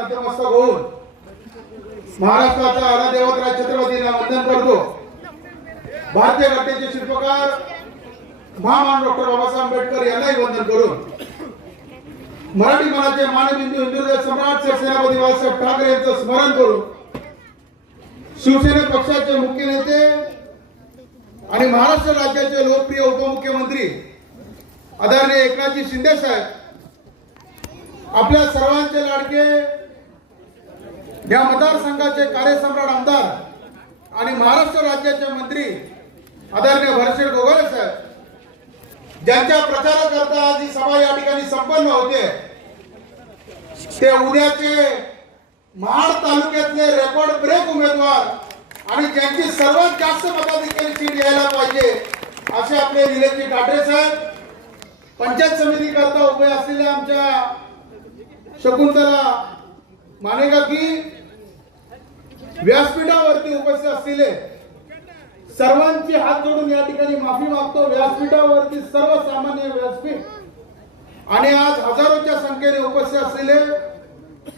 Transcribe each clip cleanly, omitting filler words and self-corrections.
नतमस्तक होऊन महाराष्ट्राचा आराध्यवत छत्रपतींना वंदन करतो। भारतीय घटनेचे शिल्पकार महामानव डॉक्टर बाबासाहेब आंबेडकर यांनाही वंदन करून मराठी मनाचे मानबिंदू हिंदुहृदय सम्राट सेनापती बाळासाहेब ठाकरे यांचं स्मरण करून शिवसेना पक्षाचे मुख्य नेते आणि महाराष्ट्र राज्याचे लोकप्रिय उपमुख्यमंत्री आदरणीय एकनाथजी शिंदे साहेब आपल्या सर्वांचे लाडके या मतदारसंघाचे कार्यसम्राट आमदार आणि महाराष्ट्र राज्याचे मंत्री आदरणीय भरतशेठ गोगावले साहेब ज्यांच्या प्रचाराकरता आज ही सभा या ठिकाणी संपन्न होते ते उद्याचे महाड तालुक्यातले रेकॉर्ड ब्रेक उमेदवार आणि ज्यांची सर्वात जास्त मताधिकारी सीट यायला पाहिजे असे आपले निलेशजी ठाकरे साहेब पंचायत समिती करता उभे असलेल्या आमच्या शकुंतला मानेगाकी व्यासपीठावरती उपस्थित असलेले सर्वांची हात जोडून या ठिकाणी माफी मागतो। व्यासपीठावरती सर्वसामान्य व्यासपीठ आणि आज हजारोच्या संख्येने उपस्थित असलेले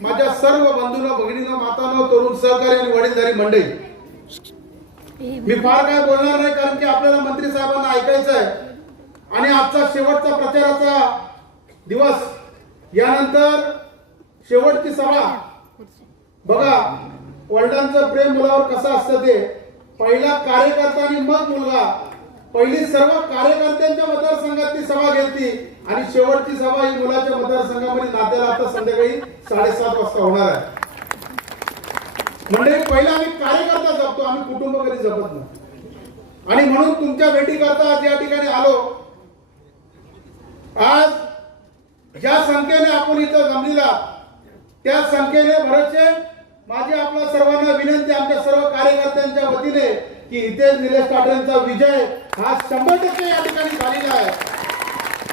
माझ्या सर्व बंधूंनो भगिनींनो मातांनो तरुण सहकारी आणि वडीलधारी मंडळी, मी फार काय बोलणार नाही कारण की आपल्याला मंत्री साहेबांना ऐकायचं आहे आणि आजचा शेवटचा प्रचाराचा दिवस, यानंतर शेवटची सभा। बघा वडिलांचं प्रेम मुलावर कसं असतं ते पहिला कार्यकर्ता आणि मग मुलगा, पहिली सर्व कार्यकर्त्यांच्या मतदारसंघातली सभा घेतली आणि शेवटची सभा ही मुलाच्या मतदारसंघामध्ये नात्याला आता संध्याकाळी 7:30 वाजता होणार आहे। म्हणजे पहिला आम्ही कार्यकर्ता जपतो, आम्ही कुटुंब कधी जपत नाही आणि म्हणून तुमच्या भेटी करता आज या ठिकाणी आलो। आज ज्या संख्येने आपण इथं जमलेला त्या संख्येने भरतचे माझी आपल्या सर्वांना विनंती आमच्या सर्व कार्यकर्त्यांच्या वतीने की इथे निलेश ठाकरेंचा विजय हा 100% या ठिकाणी झालेला आहे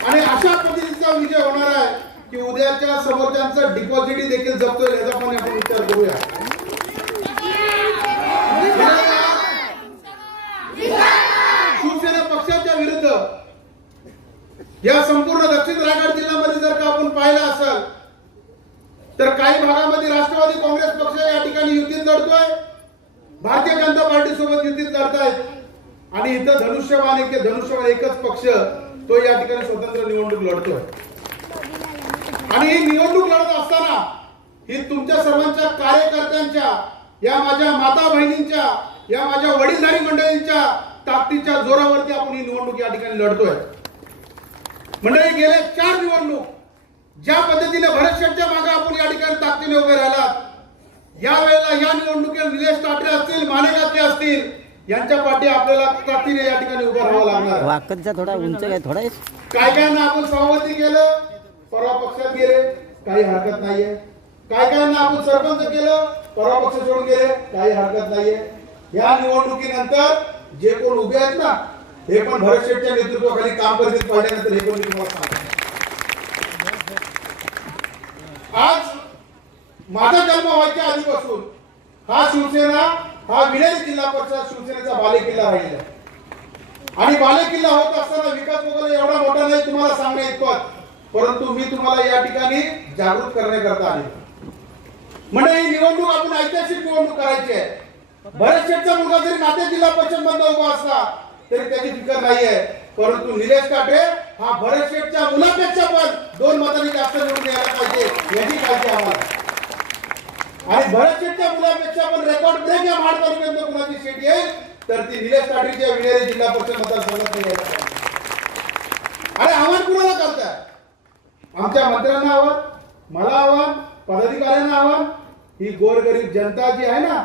आणि अशा पद्धतीचा विजय होणार आहे की उद्याच्या समोरच्यांचं डिपॉझिट देखील जपतोय याचा पण आपण विचार करूया। शिवसेना पक्षाच्या विरुद्ध या संपूर्ण दक्षिण रायगड जिल्ह्यामध्ये जर का आपण पाहिलं असेल तर काही भागामध्ये राष्ट्रवादी काँग्रेस पक्ष या ठिकाणी युतीत लढतोय, भारतीय जनता पार्टी सोबत युतीत लढतायत आणि इथं धनुष्यबाण एकच पक्ष तो या ठिकाणी स्वतंत्र निवडणूक लढतोय आणि ही निवडणूक लढत असताना ही तुमच्या सर्वांच्या कार्यकर्त्यांच्या, या माझ्या माता बहिणींच्या, या माझ्या वडीलधारी मंडळींच्या ताकदीच्या जोरावरती आपण ही निवडणूक या ठिकाणी लढतोय। मंडळी गेले 4 निवडणूक ज्या पद्धतीने भरतशेठच्या मागे आपण या ठिकाणी ताकदीने उभे राहिलात, या वेळेला या निवडणुकीत निलेश ठाकरे असतील, मानेगाके असतील, यांच्या पाठी आपल्याला ताकदीने या ठिकाणी उभं राहावं लागणार। वाकचा थोडा उंच आहे, थोडा काय आपण सभापती केलं, परवा पक्षात गेले, काही हरकत नाहीये। काय आपण सरपंच केलं, परवा पक्ष सोडून गेले, काही हरकत नाहीये। या निवडणुकीनंतर जे कोण उभे आहेत ना हे पण भरतशेठच्या नेतृत्वाखाली काम करतील पडल्यानंतर हे कोण तुम्हाला सांगतो। आज माझा जन्म व्हायच्या आधीपासून हा शिवसेना, हा विलेरी जिल्हा परिषद शिवसेनेचा बालेकिल्ला राहिलेला आहे आणि बालेकिल्ला होत असताना विकास वगैरे एवढा मोठा नाही तुम्हाला सांगणे इतपत, परंतु मी तुम्हाला या ठिकाणी जागृत करण्याकरता आले। म्हणजे ही निवडणूक आपण ऐतिहासिक निवडणूक करायची आहे। भरतशेठचा मुलगा जरी नाते जिल्हा परिषद मध्ये उभा असला तरी त्याची फिकर नाहीये, परंतु निलेश ठाकरे हा भरतशेठच्या मुलापेक्षा पण 2 मतांनी जास्त निवडून यायला पाहिजे याची काळजी आम्हाला आणि भरतशेठच्या मुलापेक्षा पण रेकॉर्ड ब्रेक या महाड तालुक्यात कुणाची सीट येईल तर ती निलेश ठाकरेच्या विलेरी जिल्हा परिषद मतदारसंघात यायला पाहिजे। अरे आव्हान कुणाला करताय? आमच्या मंत्र्यांना आव्हान, मला आव्हान, पदाधिकाऱ्यांना आव्हान, ही गोरगरीब जनता जी आहे ना,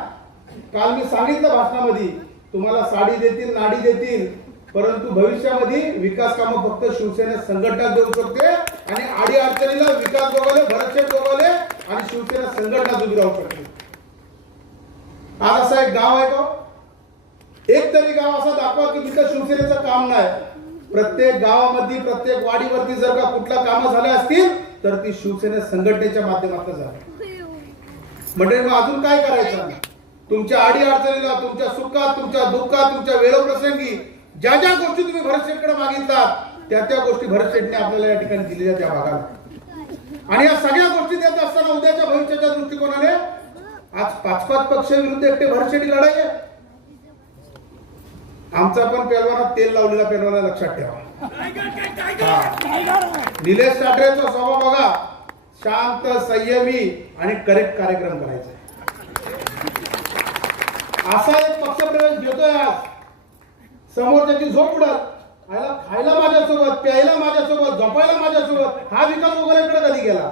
काल मी सांगितलं भाषणामध्ये तुम्हाला साडी देतील, नाडी देतील, परंतु भविष्यामध्ये विकास कामं फक्त शिवसेना संघटना देऊ शकते आणि आडी अडचणीला विकास गोगावले, भरतशेठ गोगावले आणि शिवसेना संघटना उभी राहू शकते। आज असा एक गाव आहे का, एक तरी गाव असा दाखवा की तिथं शिवसेनेचं काम नाही। प्रत्येक गावामध्ये, प्रत्येक वाडीवरती जर का कुठला काम झाले असतील तर ती शिवसेना संघटनेच्या माध्यमातून झाली। म्हणजे मग अजून काय करायचं? तुमच्या आडी अडचणीला, तुमच्या सुखात, तुमच्या दुःखात, तुमच्या वेळोप्रसंगी ज्या ज्या गोष्टी तुम्ही भरतशेठकडे मागितलात त्या गोष्टी भरतशेठने आपल्याला या ठिकाणी दिलेल्या त्या भागाला आणि या सगळ्या गोष्टी देत असताना उद्याच्या भविष्याच्या दृष्टिकोनाने आज 5-5 पक्षाविरुद्ध एकटे भरतशेठ लढाई आहे. आमचा पण पेलवाना तेल लावलेला पेलवाना लक्षात ठेवा. निलेश टाटरेचा स्वभाव बघा, शांत संयमी आणि करेक्ट कार्यक्रम करायचा. असा एक पक्षप्रवेश घेतोय आज. समोरच्याची झोप उडत, खायला माझ्यासोबत, प्यायला माझ्यासोबत, झोपायला माझ्यासोबत, हा विकास वगैरेकडे कधी गेला.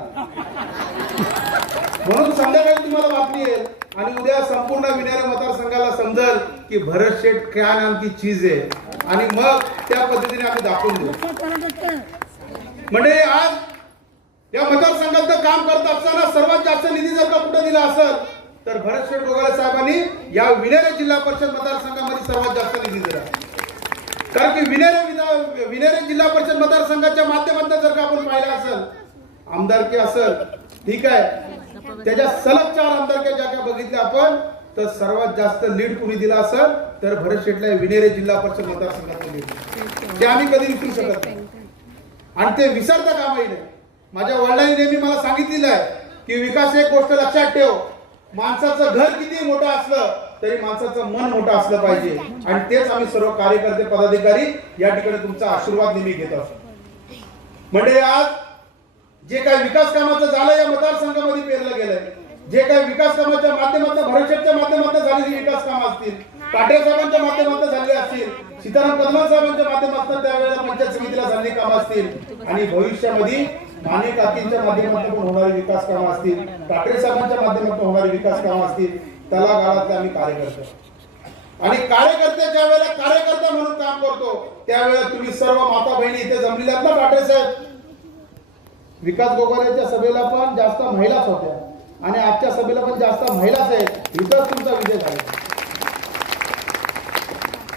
म्हणून संध्याकाळी तुम्हाला बातमी येईल आणि उद्या संपूर्ण विनेर मतदारसंघाला समजेल की भरत शेठ क्या नाम की चीज आहे आणि मग त्या पद्धतीने आम्ही दाखवून देऊ. म्हणजे आज या मतदारसंघात काम करत असताना सर्वात जास्त निधी जर का कुठे दिला असेल तर भरत शेठ गोगावले साहेबांनी या विनेर जिल्हा परिषद मतदारसंघामध्ये सर्वात जास्त निधी दिला. कारण की विनेर जिल्हा परिषद मतदारसंघाच्या माध्यमातून जर का आपण पाहिलं असेल, आमदारकी असेल ठीक आहे, त्याच्या सलग 4 आमदारक्या ज्या काय बघितल्या आपण, तर सर्वात जास्त लीड कुणी दिला असेल तर भरत शेठला विनेर जिल्हा परिषद मतदारसंघाचं लीड. ते आम्ही कधी विसरू शकत नाही आणि ते विसरता कामाही नाही. माझ्या वडिलांनी नेहमी मला सांगितलेलं आहे की विकास एक गोष्ट लक्षात ठेव, माणसाचं घर किती मोठं असलं तरी माणसाचं मन मोठं असलं पाहिजे. आणि तेच आम्ही सर्व कार्यकर्ते पदाधिकारी या ठिकाणी तुमचा आशीर्वाद नेहमी घेत असतो. म्हणजे आज जे काही विकास कामाचं झालं या मतदारसंघामध्ये पेरलं गेलंय, जे काही विकास कामाच्या माध्यमातून भरत शेठच्या माध्यमातून झालेली विकास कामं असतील, टाटे साहेबांच्या माध्यमातून झाली असतील, सीताराम कदम साहेबांच्या माध्यमातून त्यावेळेला पंचायत समितीला झालेली कामं असतील आणि भविष्यामध्ये माने काकींच्या माध्यमातून होणारी विकास कामं असतील, टाटे साहेबांच्या माध्यमातून होणारी विकास कामं असतील, त्याला गावातले आम्ही कार्यकर्ते. आणि कार्यकर्ते ज्या वेळेला कार्यकर्ता म्हणून काम करतो त्यावेळेला तुम्ही सर्व माता बहिणी इथे जमलेल्या आहेत ना. टाटे साहेब, विकास गोगावलेच्या सभेला पण जास्त महिलाच होत्या आणि आजच्या सभेला पण जास्त महिलाच आहेत. इथंच तुमचा विजय झाला.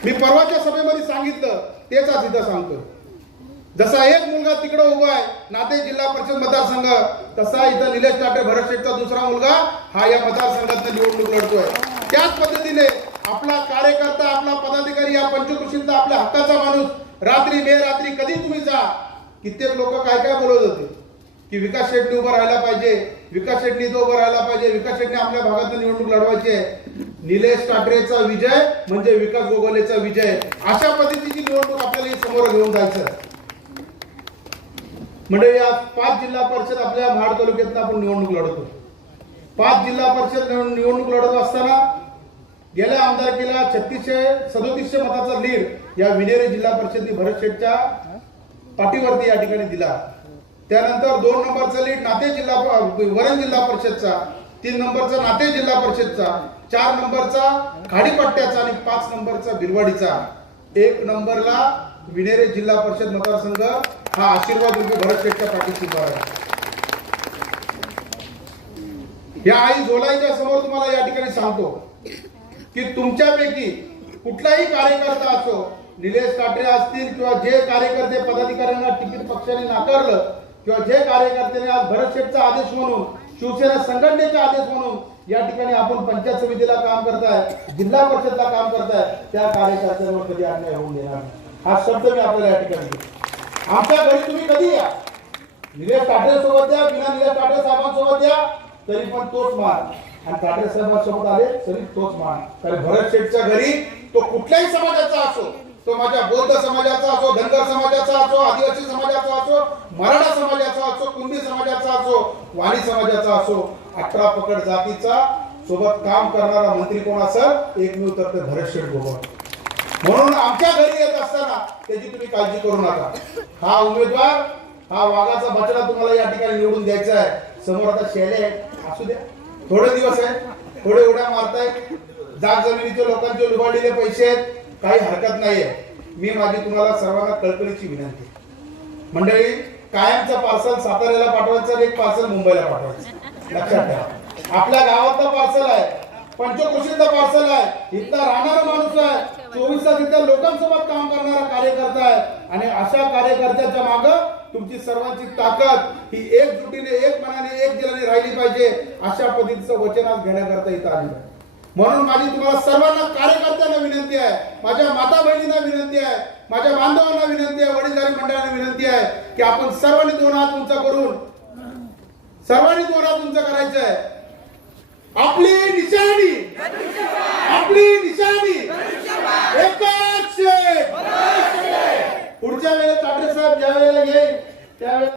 मी परवाच्या सभेमध्ये सांगितलं तेच आज इथं सांगतो. जसा एक मुलगा तिकडे उभा आहे नाते जिल्हा परिषद मतदारसंघ, तसा इथं निलेश टाटे भरत शेठचा दुसरा मुलगा हा या मतदारसंघात निवडणूक लढतोय. त्याच पद्धतीने आपला कार्यकर्ता, आपला पदाधिकारी, या पंचकृषीचा आपल्या हक्काचा माणूस रात्री बेरात्री कधी तुम्ही जा, कित्येक लोक काय काय बोलत होते की विकास शेट्टी उभं राहायला पाहिजे, विकास शेट्टी इथं उभं राहायला पाहिजे, विकास शेट्टी आपल्या भागात निवडणूक लढवायची आहे. निलेश टाटरेचा विजय म्हणजे विकास गोगावलेचा विजय. अशा पद्धतीची निवडणूक आपल्याला समोर घेऊन जायचं. म्हणजे या 5 जिल्हा परिषद आपल्या महाड तालुक्यात आपण निवडणूक लढवतो. 5 जिल्हा परिषद निवडणूक लढत असताना गेल्या आमदारकीला 3637 मताचा लीड या विनेर जिल्हा परिषदेने भरत शेठच्या पाठीवरती या ठिकाणी दिला. त्यानंतर 2 नंबरचा लीड नाते जिल्हा वरण जिल्हा परिषदचा, 3 नंबरचा नाते जिल्हा परिषदचा, 4 नंबरचा खाडीपट्ट्याचा आणि 5 नंबरचा बिरवाडीचा. 1 नंबरला विनेर जिल्हा परिषद मतदारसंघ हा आशीर्वाद रूपी भरत शेठच्या पाठीशी उभा आहे. या आई झोलाईच्या समोर तुम्हाला या ठिकाणी सांगतो की तुमच्यापैकी कुठलाही कार्यकर्ता असो, निलेश टाटरे असतील किंवा जे कार्यकर्ते पदाधिकाऱ्यांना तिकीट पक्षाने नाकारलं किंवा जे कार्यकर्त्यांनी आज भरत शेठचा आदेश म्हणून, शिवसेना संघटनेचा आदेश म्हणून या ठिकाणी आपण पंचायत समितीला काम करताय, जिल्हा परिषदला काम करताय, त्या कार्यकर्त्यांवर कधी अन्याय होऊन देणार. हा शब्द मी आपल्याला या ठिकाणी देतो. आमच्या घरी तुम्ही कधी या, निलेश टाटरे सोबत द्या, बिना निलेश टाटरे साहेबांसोबत द्या, तरी पण तोच मान. आणि टाटरे साहेबांसोबत आले तरी तोच मान. कारण भरत शेठच्या घरी तो कुठल्याही समाजाचा असो, तो माझ्या बौद्ध समाजाचा असो, धनगर समाजाचा असो, आदिवासी समाजाचा असो, मराठा समाजाचा असो, कुंभी समाजाचा असो, वाणी समाजाचा असो, 18 पकड जातीचा सोबत काम करणारा मंत्री कोण असेल, एकमेव तर ते भरत शेठ गोगावले. म्हणून आमच्या घरी येत असताना त्याची तुम्ही काळजी करू नका. हा उमेदवार, हा वाघाचा बछडा तुम्हाला या ठिकाणी निवडून द्यायचा आहे. समोर आता शेले असू द्या, थोडे दिवस आहे, थोडे उड्या मारताय, जाग जमिनीचे लोकांचे लुबाडलेले पैसे आहेत, काही हरकत नाहीये. मी माझी तुम्हाला सर्वांना कळकळीची विनंती, मंडळी, कायमचं पार्सल साताऱ्याला पाठवायचं, एक पार्सल मुंबईला पाठवायचं. लक्षात ठेवा, आपल्या गावातलं पार्सल आहे, पंचकृषीचं पार्सल आहे, इथला राहणारा माणूस आहे, 24 तास इथल्या लोकांसोबत काम करणारा कार्यकर्ता आहे. आणि अशा कार्यकर्त्याच्या मागं तुमची सर्वांची ताकद ही एकजुटीने, एक मनाने, एक दिलाने राहिली पाहिजे. अशा पद्धतीचं वचन आज घेण्याकरता इथं आलेलं आहे. म्हणून माझी तुम्हाला सर्वांना कार्यकर्त्यांना विनंती आहे, माझ्या माता बहिणींना विनंती आहे, माझ्या बांधवांना विनंती आहे, वडीलधारी मंडळांना विनंती आहे की आपण सर्वांनी 2 हात उंच करून सर्वांनी जोरात तुमचं करायचं आहे. आपली निशाणी एकच शेत. पुढच्या वेळेस ठाकरे साहेब ज्या वेळेला येईल त्यावेळेला